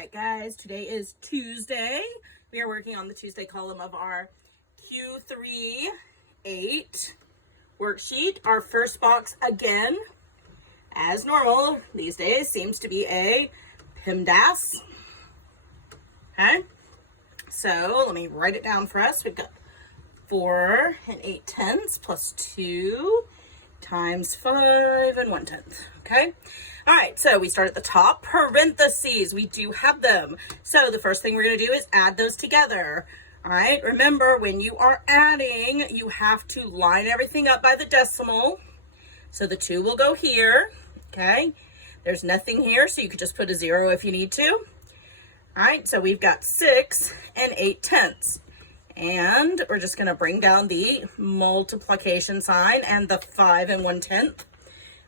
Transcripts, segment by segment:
right, guys, today is Tuesday. We are working on the Tuesday column of our Q3-8 worksheet. Our first box, again, as normal these days, seems to be a PEMDAS. Okay, so let me write it down for us. We've got 4 8/10 plus 2 times 5 1/10. Okay. All right. So we start at the top. Parentheses. We do have them. So the first thing we're going to do is add those together. All right. Remember, when you are adding, you have to line everything up by the decimal. So the 2 will go here. Okay. There's nothing here, so you could just put a 0 if you need to. All right. So we've got 6 8/10. And we're just going to bring down the multiplication sign and the 5 1/10.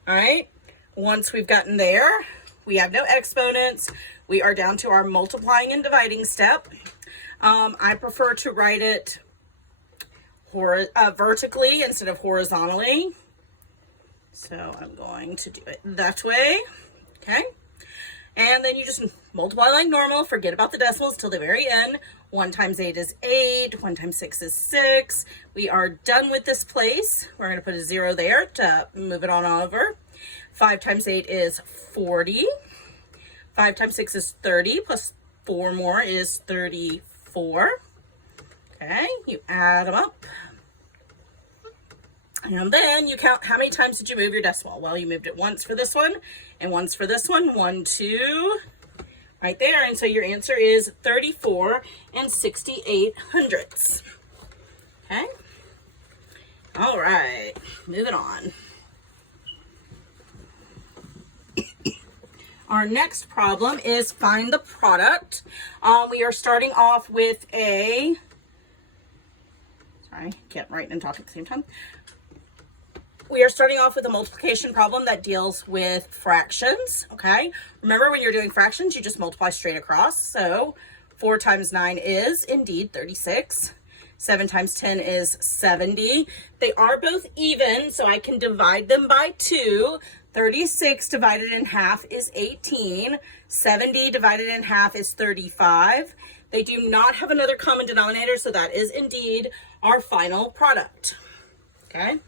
All right. Once we've gotten there, we have no exponents. We are down to our multiplying and dividing step. I prefer to write it vertically instead of horizontally. So I'm going to do it that way. Okay. And then you just multiply like normal. Forget about the decimals till the very end. 1 times 8 is 8. 1 times 6 is 6. We are done with this place. We're going to put a 0 there to move it on over. 5 times 8 is 40. 5 times 6 is 30. Plus 4 more is 34. Okay, you add them up. And then you count how many times did you move your decimal. Well, you moved it once for this one and once for this one. 1, 2, right there. And so your answer is 34 68/100. Okay. All right, moving on. Our next problem is find the product. We are starting off with a, sorry, can't write and talk at the same time. We are starting off with a multiplication problem that deals with fractions, okay? Remember, when you're doing fractions, you just multiply straight across. So 4 times 9 is indeed 36. 7 times 10 is 70. They are both even, so I can divide them by 2. 36 divided in half is 18. 70 divided in half is 35. They do not have another common denominator, so that is indeed our final product. Okay?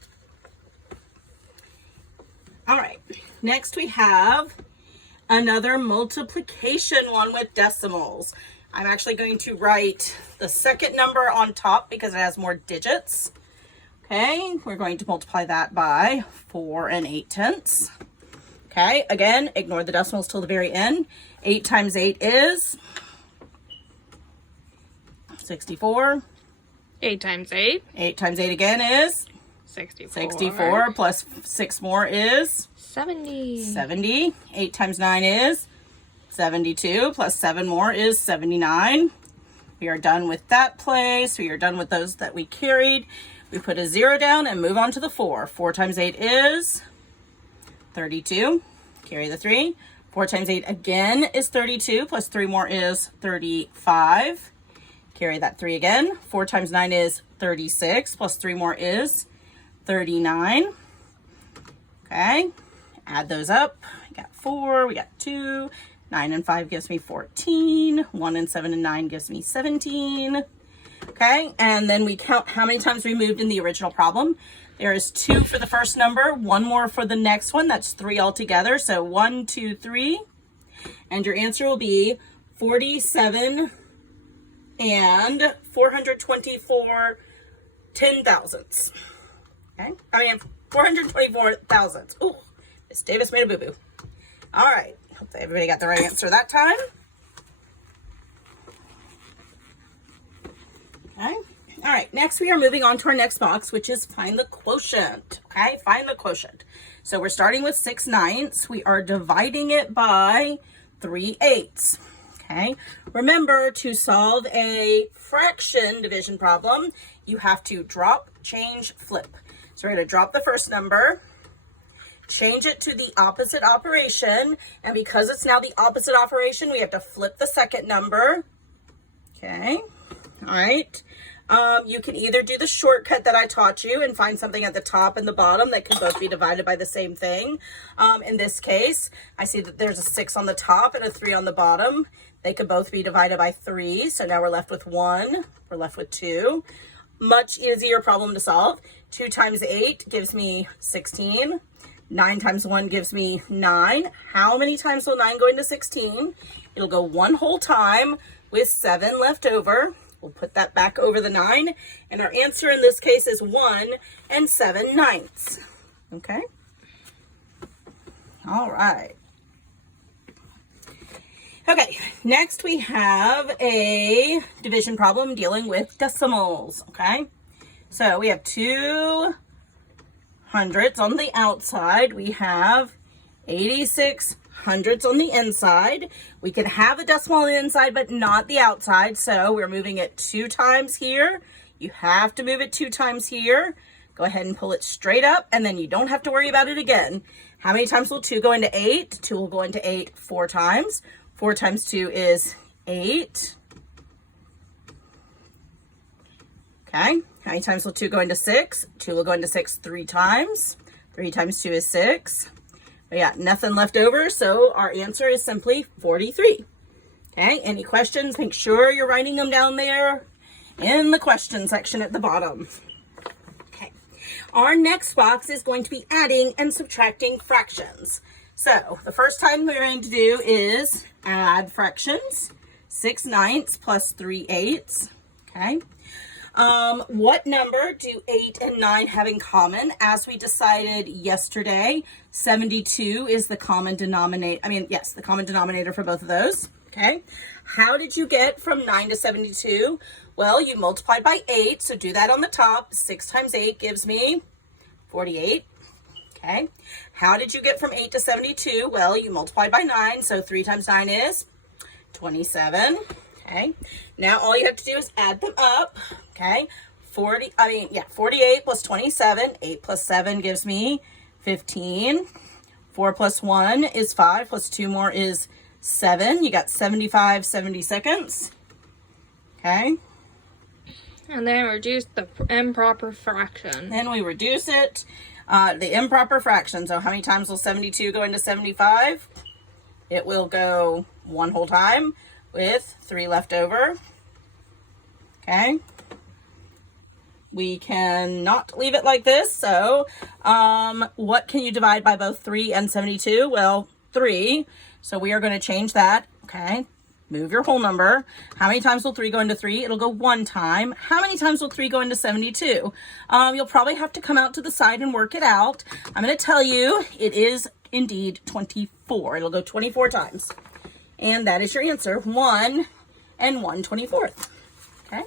All right. Next we have another multiplication one with decimals. I'm actually going to write the second number on top because it has more digits. Okay, we're going to multiply that by 4 8/10. Okay, again, ignore the decimals till the very end. 8 times 8 is 64. 8 times 8. 8 times 8 again is 64. 64 plus 6 more is 70. 70. 8 times 9 is 72 plus 7 more is 79. We are done with that place. We are done with those that we carried. We put a 0 down and move on to the 4. 4 times 8 is 32. Carry the 3. 4 times 8 again is 32. Plus 3 more is 35. Carry that 3 again. 4 times 9 is 36. Plus 3 more is 39. Okay. Add those up. We got 4. We got 2. 9 and 5 gives me 14. 1 and 7 and 9 gives me 17. Okay, and then we count how many times we moved in the original problem. There is 2 for the first number, 1 more for the next one. That's 3 altogether. So 1, 2, 3. And your answer will be 47 and 424 10,000ths. Okay, 424 thousandths. Ooh, Miss Davis made a boo-boo. All right, hope that everybody got the right answer that time. Okay. All right. Next, we are moving on to our next box, which is find the quotient. Okay. Find the quotient. So we're starting with 6 9ths. We are dividing it by 3 8ths. Okay. Remember, to solve a fraction division problem, you have to drop, change, flip. So we're going to drop the first number, change it to the opposite operation. And because it's now the opposite operation, we have to flip the second number. Okay. All right. You can either do the shortcut that I taught you and find something at the top and the bottom that can both be divided by the same thing. In this case, I see that there's a 6 on the top and a 3 on the bottom. They could both be divided by 3. So now we're left with 1. We're left with 2. Much easier problem to solve. 2 times 8 gives me 16. 9 times 1 gives me 9. How many times will 9 go into 16? It'll go 1 whole time with 7 left over. We'll put that back over the 9. And our answer in this case is 1 7/9. Okay? All right. Okay, next we have a division problem dealing with decimals. Okay? So we have 2 hundredths on the outside. We have 86 hundredths on the inside. We can have a decimal on the inside, but not the outside. So we're moving it 2 times here. You have to move it 2 times here. Go ahead and pull it straight up, and then you don't have to worry about it again. How many times will 2 go into 8? 2 will go into 8 4 times. 4 times 2 is 8. Okay. How many times will 2 go into 6? 2 will go into 6 3 times. 3 times 2 is 6. We got nothing left over, so our answer is simply 43. Okay, any questions? Make sure you're writing them down there in the question section at the bottom. Okay, our next box is going to be adding and subtracting fractions. So the first time we're going to do is add fractions. 6/9 plus 3/8. Okay. What number do 8 and 9 have in common? As we decided yesterday, 72 is the common denominator. The common denominator for both of those. Okay. How did you get from 9 to 72? Well, you multiplied by 8, so do that on the top. 6 times 8 gives me 48. Okay. How did you get from 8 to 72? Well, you multiplied by 9, so 3 times 9 is 27. Okay, now all you have to do is add them up. Okay, 48 plus 27, 8 plus 7 gives me 15. 4 plus 1 is 5, plus 2 more is 7. You got 75 70-seconds. Okay. And then reduce the improper fraction. Then we reduce it, the improper fraction. So how many times will 72 go into 75? It will go 1 whole time with 3 left over. Okay. We cannot leave it like this. So what can you divide by both 3 and 72? Well, 3. So we are going to change that. Okay. Move your whole number. How many times will 3 go into 3? It'll go 1 time. How many times will 3 go into 72? You'll probably have to come out to the side and work it out. I'm going to tell you it is indeed 24. It'll go 24 times. And that is your answer, 1 1/24. Okay.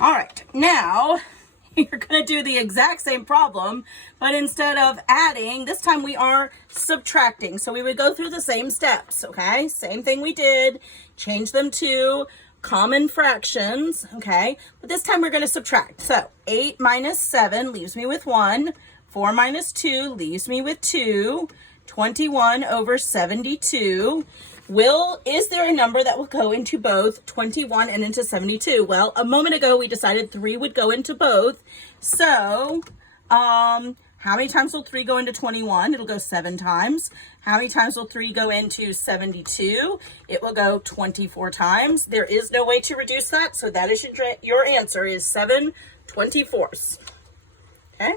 All right. Now you're going to do the exact same problem, but instead of adding, this time we are subtracting. So we would go through the same steps. Okay. Same thing we did. Change them to common fractions. Okay. But this time we're going to subtract. So 8 minus 7 leaves me with 1. 4 minus 2 leaves me with 2. 21 over 72. Is there a number that will go into both 21 and into 72? Well, a moment ago we decided 3 would go into both. So, how many times will 3 go into 21? It'll go 7 times. How many times will 3 go into 72? It will go 24 times. There is no way to reduce that, so that is your answer is 7/24. Okay?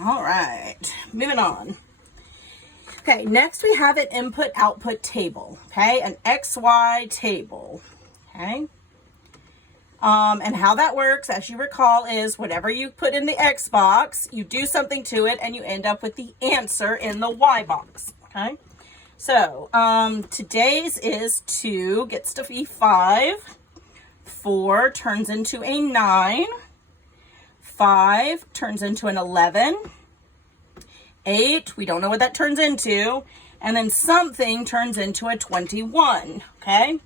All right, moving on. Okay, next we have an input-output table, okay, an XY table, okay? And how that works, as you recall, is whatever you put in the X box, you do something to it, and you end up with the answer in the Y box, okay? So, today's is 2 gets to be 5, 4 turns into a 9, 5 turns into an 11, 8, we don't know what that turns into. and then something turns into a 21, okay?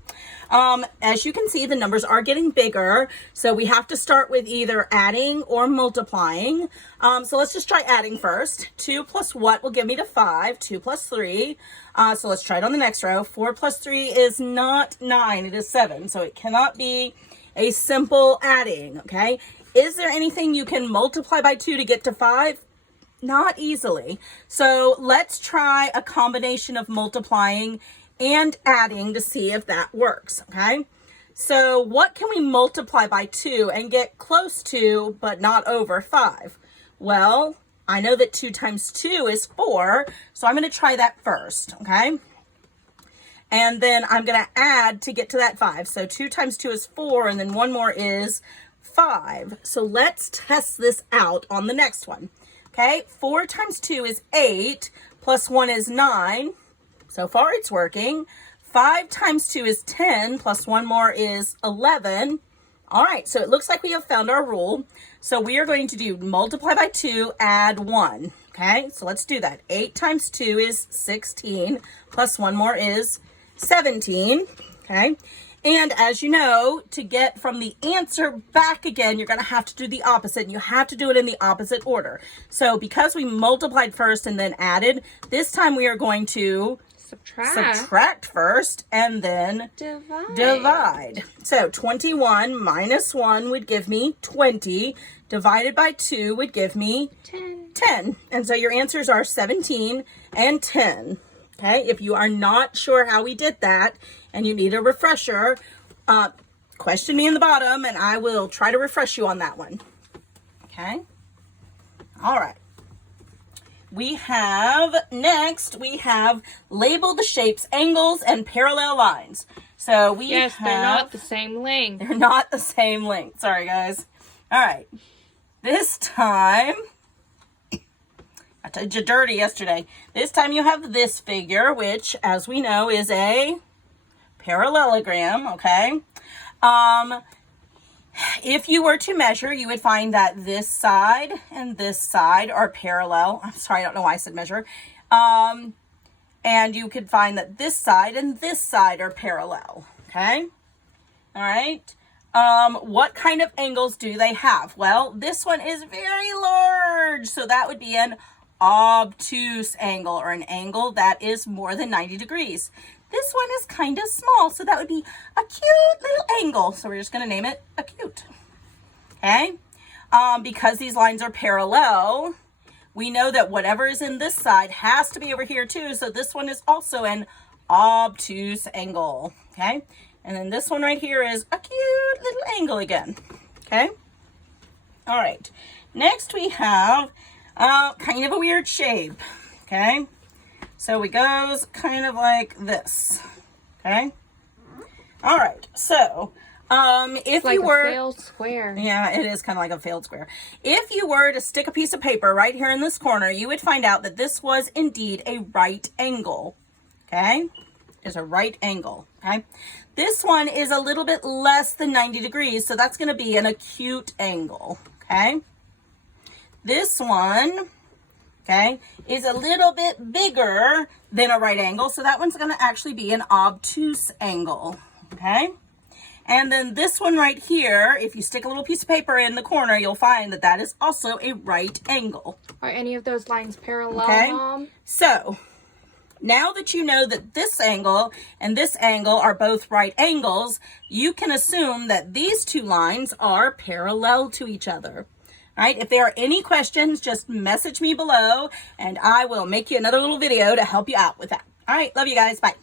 As you can see, the numbers are getting bigger, so we have to start with either adding or multiplying. So let's just try adding first. 2 plus what will give me to 5? 2 plus 3. So let's try it on the next row. 4 plus 3 is not 9, it is 7. So it cannot be a simple adding, okay? Is there anything you can multiply by 2 to get to 5? Not easily. So let's try a combination of multiplying and adding to see if that works, okay? So what can we multiply by 2 and get close to, but not over 5? Well, I know that 2 times 2 is 4, so I'm going to try that first, okay? And then I'm going to add to get to that 5. So 2 times 2 is 4, and then one more is 5. So let's test this out on the next one, okay? 4 times 2 is 8, plus 1 is 9. So far it's working. 5 times 2 is 10, plus one more is 11. All right, so it looks like we have found our rule. So we are going to do multiply by 2, add 1. Okay, so let's do that. 8 times 2 is 16, plus one more is 17. Okay, and as you know, to get from the answer back again, you're going to have to do the opposite, and you have to do it in the opposite order. So because we multiplied first and then added, this time we are going to subtract first and then divide. So 21 minus 1 would give me 20. Divided by 2 would give me 10. And so your answers are 17 and 10. Okay, if you are not sure how we did that and you need a refresher, question me in the bottom and I will try to refresh you on that one. Okay, all right. Next we have label the shapes, angles, and parallel lines. So they're not the same length. They're not the same length. Sorry, guys. All right. This time, I told you dirty yesterday. This time you have this figure, which, as we know, is a parallelogram, okay? If you were to measure, you would find that this side and this side are parallel. I'm sorry, I don't know why I said measure. And you could find that this side and this side are parallel, okay? All right. What kind of angles do they have? Well, this one is very large, so that would be an obtuse angle, or an angle that is more than 90 degrees. This one is kind of small, so that would be a cute little angle. So we're just going to name it acute. Okay? Because these lines are parallel, we know that whatever is in this side has to be over here too. So this one is also an obtuse angle. Okay? And then this one right here is a cute little angle again. Okay? All right. Next we have kind of a weird shape. Okay? So it goes kind of like this, okay? All right, so if you were... a failed square. Yeah, it is kind of like a failed square. If you were to stick a piece of paper right here in this corner, you would find out that this was indeed a right angle, okay? It's a right angle, okay? This one is a little bit less than 90 degrees, so that's going to be an acute angle, okay? This one... okay, is a little bit bigger than a right angle, so that one's going to actually be an obtuse angle, okay? And then this one right here, if you stick a little piece of paper in the corner, you'll find that that is also a right angle. Are any of those lines parallel, okay? Mom? So, now that you know that this angle and this angle are both right angles, you can assume that these two lines are parallel to each other. All right, if there are any questions, just message me below and I will make you another little video to help you out with that. All right, love you guys. Bye.